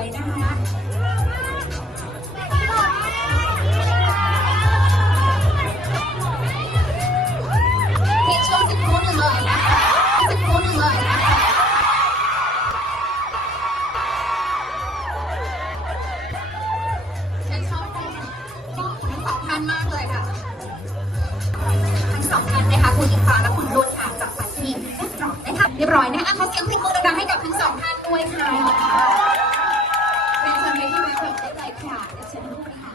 วยนะคะทิชชู่สิบคนเลยนะคะสิบคนเลยนะคะฉันชอบทั้งสองท่านมากเลยค่ะ ทั้งสองท่านนะคะคุณอิงฟ้าและคุณรุ่นค่ะจากฝ่ายทีมเรียบร้อยนะคะเรียบร้อยนะคะขอเสียงปรบมือดังๆให้กับทั้งสองท่านด้วยค่ะ เรียนเชิญไปที่เวทีได้เลยค่ะเรียนเชิญผู้บริหารด้วยนะคะ